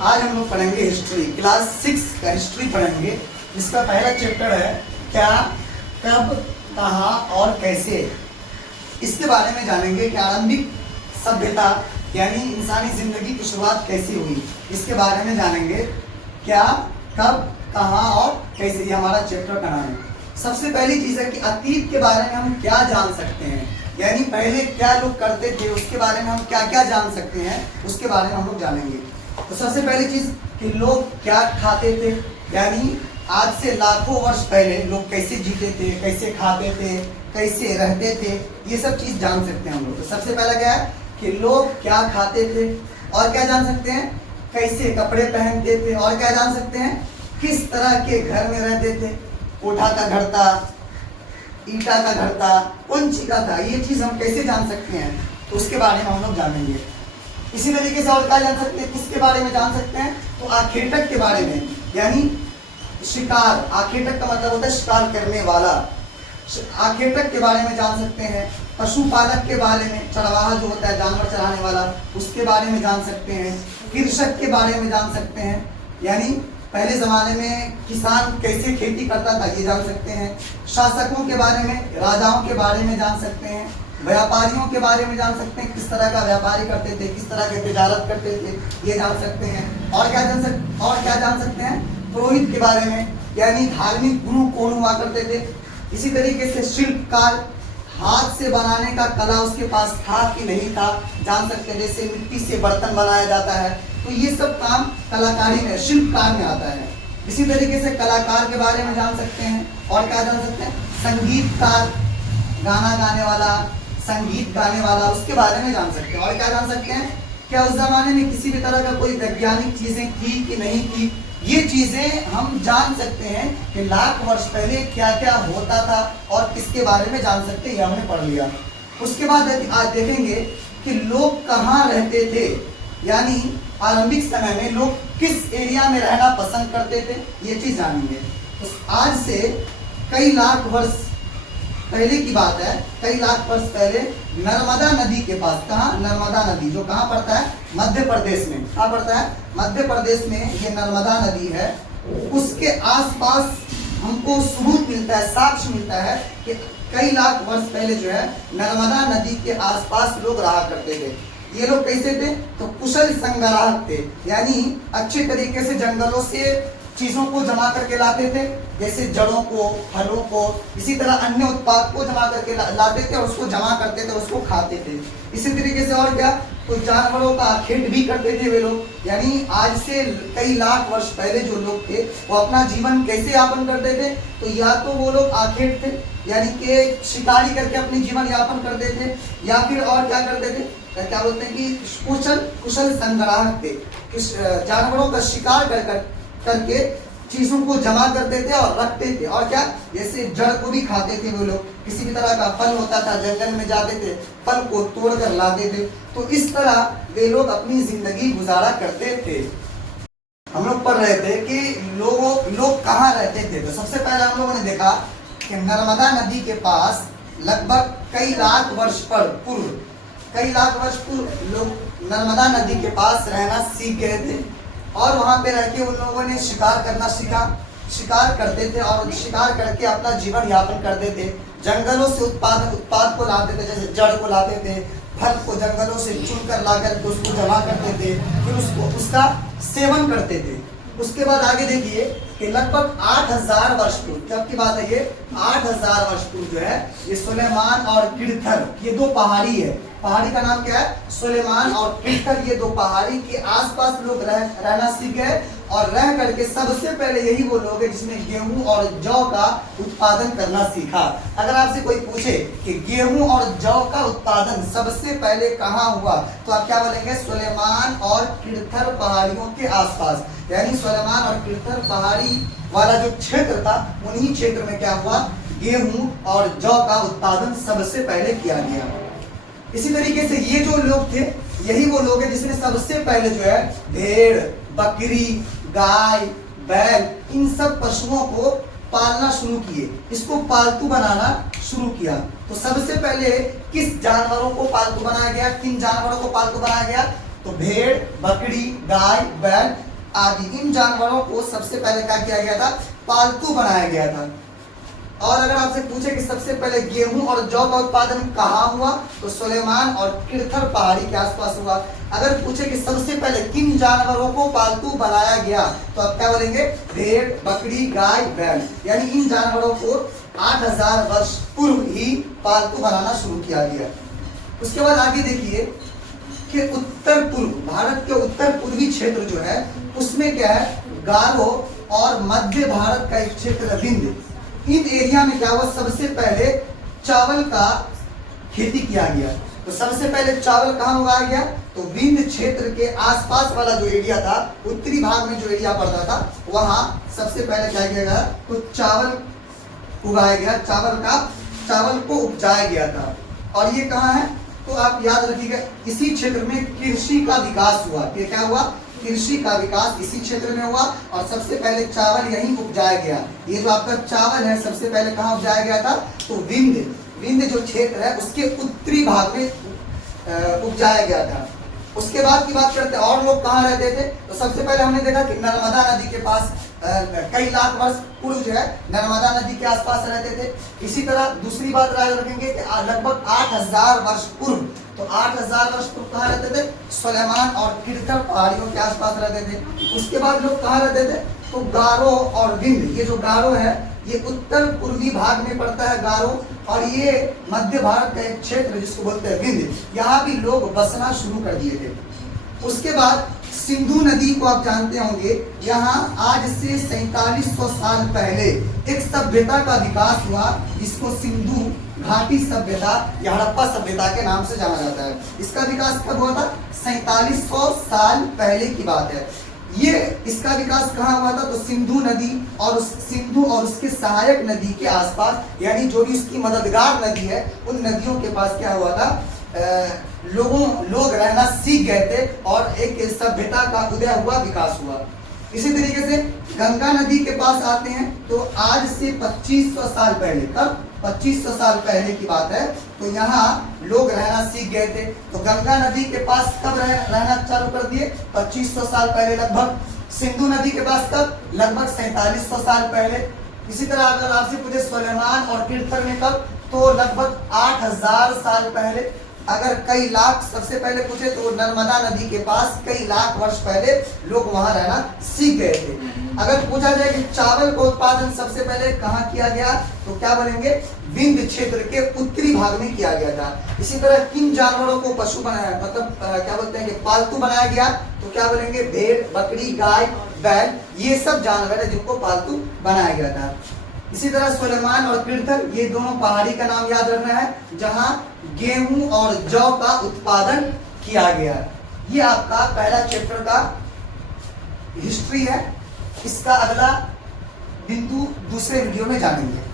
आज हम लोग पढ़ेंगे हिस्ट्री, क्लास 6 का हिस्ट्री पढ़ेंगे। इसका पहला चैप्टर है क्या, कब, कहाँ और कैसे। इसके बारे में जानेंगे कि आरंभिक सभ्यता यानी इंसानी जिंदगी की शुरुआत कैसी हुई, इसके बारे में जानेंगे। क्या, कब, कहाँ और कैसे, ये हमारा चैप्टर का नाम है। सबसे पहली चीज़ है कि अतीत के बारे में हम क्या जान सकते हैं, यानी पहले क्या लोग करते थे उसके बारे में हम क्या क्या जान सकते हैं, उसके बारे में हम लोग जानेंगे। तो सबसे पहली चीज़ कि लोग क्या खाते थे, यानी आज से लाखों वर्ष पहले लोग कैसे जीते थे, कैसे खाते थे, कैसे रहते थे, ये सब चीज़ जान सकते हैं हम लोग। तो सबसे पहला क्या है कि लोग क्या खाते थे, और क्या जान सकते हैं, कैसे कपड़े पहनते थे, और क्या जान सकते हैं, किस तरह के घर में रहते थे, कोठा का घर था, ईटा का घर था, कौन सी का था, ये चीज़ हम कैसे जान सकते हैं, तो उसके बारे में हम लोग जानेंगे। इसी तरीके से और क्या जान सकते हैं, किसके बारे में जान सकते हैं, तो आखेटक के बारे में, यानी शिकार। आखेटक का मतलब होता है शिकार करने वाला। आखेटक के बारे में जान सकते हैं। पशुपालक के बारे में, चरवाहा जो होता है जानवर चराने वाला, उसके बारे में जान सकते हैं। कृषक के बारे में जान सकते हैं, यानी पहले ज़माने में किसान कैसे खेती करता था, ये जान सकते हैं। शासकों के बारे में, राजाओं के बारे में जान सकते हैं। व्यापारियों के बारे में जान सकते हैं, किस तरह का व्यापारी करते थे, किस तरह के तिजारत करते थे, ये जान सकते हैं। और क्या जान सकते हैं, पुरोहित के बारे में, यानी धार्मिक गुरु कौन हुआ करते थे। इसी तरीके से शिल्पकार, हाथ से बनाने का कला उसके पास था कि नहीं था, जान सकते हैं। जैसे मिट्टी से बर्तन बनाया जाता है, तो ये सब काम कलाकारी में, शिल्पकार में आता है। इसी तरीके से कलाकार के बारे में जान सकते हैं। और क्या जान सकते हैं, संगीतकार, गाना गाने वाला, संगीत गाने वाला, उसके बारे में जान सकते हैं। और क्या जान सकते हैं, क्या उस जमाने में किसी भी तरह का कोई वैज्ञानिक चीजें थी कि नहीं थी, ये चीजें हम जान सकते हैं कि लाख वर्ष पहले क्या क्या होता था और किसके बारे में जान सकते हैं, ये हमने पढ़ लिया। उसके बाद आज देखेंगे कि लोग कहाँ रहते थे, यानी आरंभिक समय में लोग किस एरिया में रहना पसंद करते थे, ये चीज जानेंगे। तो आज से कई लाख वर्ष पहले की बात है, कई लाख वर्ष पहले नर्मदा नदी के पास, कहाँ, नर्मदा नदी जो कहाँ पड़ता है, मध्य प्रदेश में। कहाँ पड़ता है, मध्य प्रदेश में ये नर्मदा नदी है। उसके आसपास हमको सबूत मिलता है, साक्ष्य मिलता है कि कई लाख वर्ष पहले जो है नर्मदा नदी के आसपास लोग रहा करते थे। ये लोग कैसे थे, तो कुशल संग्राहक थे, यानी अच्छे तरीके से जंगलों से चीज़ों को जमा करके लाते थे, जैसे जड़ों को, फलों को, इसी तरह अन्य उत्पाद को जमा करके लाते थे और उसको जमा करते थे, उसको खाते थे। इसी तरीके से और क्या, तो जानवरों का आखेट भी करते थे वे लोग, यानी आज से कई लाख वर्ष पहले जो लोग थे वो अपना जीवन कैसे यापन करते थे, तो या तो वो लोग आखेट थे, यानी कि शिकारी करके अपनी जीवन यापन करते थे, या फिर और क्या करते थे, क्या बोलते हैं कि कुशल संग्राहक थे, जानवरों का शिकार करके चीजों को जमा करते थे और रखते थे। और क्या, जैसे जड़ को भी खाते थे वो लोग, किसी भी तरह का फल होता था जंगल में जाते थे, फल को तोड़ कर लाते थे। तो इस तरह वे लोग अपनी जिंदगी गुजारा करते थे। हम लोग पढ़ रहे थे कि लोग कहाँ रहते थे। तो सबसे पहले हम लोगों ने देखा कि नर्मदा नदी के पास लगभग कई लाख वर्ष पूर्व लोग नर्मदा नदी के पास रहना सीख गए थे, और वहाँ पे रह के उन लोगों ने शिकार करना सीखा। शिकार करते थे और शिकार करके अपना जीवन यापन करते थे। जंगलों से उत्पाद को लाते थे, जैसे जड़ को लाते थे, फल को जंगलों से चुन कर ला कर उसको जमा करते थे, फिर उसका सेवन करते थे। उसके बाद आगे देखिए कि लगभग 8000 वर्ष पूर्व, जब की बात है ये 8000 वर्ष पूर्व जो है, ये सुलेमान और किरथर, ये दो पहाड़ी है, पहाड़ी का नाम क्या है, सुलेमान और किरथर, ये दो पहाड़ी के आसपास लोग रहना सीख गए। और रह करके सबसे पहले यही वो लोग हैं जिसने गेहूं और जौ का उत्पादन करना सीखा। अगर आपसे कोई पूछे कि गेहूं और जौ का उत्पादन सबसे पहले कहाँ हुआ, तो आप क्या बोलेंगे, सुलेमान और किरथर पहाड़ियों के आसपास, यानी सुलेमान और किरथर पहाड़ी वाला जो क्षेत्र था, उन्हीं क्षेत्र में क्या हुआ, गेहूं और जौ का उत्पादन सबसे पहले किया गया। इसी तरीके से ये जो लोग थे, यही वो लोग हैं जिसने सबसे पहले जो है भेड़, बकरी, गाय, बैल, इन सब पशुओं को पालना शुरू किए, इसको पालतू बनाना शुरू किया। तो सबसे पहले किस जानवरों को पालतू बनाया गया, किन जानवरों को पालतू बनाया गया, तो भेड़, बकरी, गाय, बैल, आदि इन जानवरों को सबसे पहले क्या किया गया था, पालतू बनाया गया था। और अगर आपसे पूछे कि सबसे पहले गेहूं और जौ का उत्पादन कहाँ हुआ, तो सुलेमान और किरथर पहाड़ी के आसपास हुआ। अगर पूछे कि सबसे पहले किन जानवरों को पालतू बनाया गया, तो आप क्या बोलेंगे, भेड़, बकरी, गाय, बैल। यानी इन जानवरों को 8000 वर्ष पूर्व ही पालतू बनाना शुरू किया गया। उसके बाद आगे देखिए कि उत्तर पूर्व, भारत के उत्तर पूर्वी क्षेत्र जो है उसमें क्या है, गारो और मध्य भारत का एक क्षेत्र विंध्य, इन एरिया में क्या हुआ, सबसे पहले चावल का खेती किया गया। तो सबसे पहले चावल कहाँ उगाया गया, तो विंध्य क्षेत्र के आसपास वाला जो एरिया था, उत्तरी भाग में जो एरिया पड़ता था, वहां सबसे पहले क्या किया गया, तो चावल उगाया गया, चावल को उपजाया गया था। और ये कहाँ है, तो आप याद रखिएगा, इसी क्षेत्र में कृषि का विकास हुआ। ये क्या हुआ, कृषि का विकास इसी क्षेत्र में हुआ और सबसे पहले चावल यहीं उपजाया गया। ये जो आपका चावल है सबसे पहले कहाँ उपजाया गया था, तो विंध्य जो क्षेत्र है उसके उत्तरी भाग में उपजाया गया था। उसके बाद की बात करते हैं और लोग कहाँ रहते थे, तो सबसे पहले हमने देखा कि नर्मदा नदी के पास कई लाख वर्ष पूर्व जो है नर्मदा नदी के आसपास रहते थे। इसी तरह दूसरी बात रखेंगे कि लगभग 8000 वर्ष पूर्व, तो 8000 वर्ष पूर्व कहाँ रहते थे, सुलेमान और किरथर पहाड़ियों के आसपास रहते थे। उसके बाद लोग कहाँ रहते थे, तो गारो और विंध्य। ये जो गारो है ये उत्तर पूर्वी भाग में पड़ता है गारो, और ये मध्य भारत का एक क्षेत्र जिसको बोलते हैं विंध्य, यहाँ भी लोग बसना शुरू कर दिए थे। उसके बाद सिंधु नदी को आप जानते होंगे, यहाँ आज से 4700 साल पहले एक सभ्यता का विकास हुआ जिसको सिंधु घाटी सभ्यता या हड़प्पा सभ्यता के नाम से जाना जाता है। इसका विकास कब हुआ था, 4700 साल पहले की बात है। ये इसका विकास कहाँ हुआ था, तो सिंधु नदी और सिंधु और उसके सहायक नदी के आसपास, यानी जो भी उसकी मददगार नदी है उन नदियों के पास क्या हुआ था, लोग रहना सीख गए थे और एक सभ्यता का उदय हुआ, विकास हुआ। इसी तरीके से गंगा नदी के पास आते हैं, तो आज से 2500 साल पहले, कब, 2500 साल पहले की बात है, तो यहाँ लोग रहना सीख गए थे। तो गंगा नदी के पास कब रहना चालू कर दिए, 2500 साल पहले लगभग। सिंधु नदी के पास कब, लगभग 4700 साल पहले। इसी तरह अगर आपसे पूछे सुलेमान और किरथर में कब, तो लगभग 8000 साल पहले। अगर कई लाख सबसे पहले पूछे तो नर्मदा नदी के पास कई लाख वर्ष पहले लोग वहां रहना सीख गए थे। अगर पूछा जाए कि चावल का उत्पादन सबसे पहले कहाँ किया गया, तो क्या बोलेंगे, विंध्य क्षेत्र के उत्तरी भाग में किया गया था। इसी तरह किन जानवरों को पशु बनाया, मतलब क्या बोलते हैं कि पालतू बनाया गया, तो क्या बोलेंगे, भेड़, बकरी, गाय, बैल, ये सब जानवर है जिनको पालतू बनाया गया था। इसी तरह सुलेमान और किरथर, ये दोनों पहाड़ी का नाम याद रखना है जहां गेहूं और जौ का उत्पादन किया गया। ये आपका पहला चैप्टर का हिस्ट्री है। इसका अगला बिंदु दूसरे वीडियो में जानेंगे।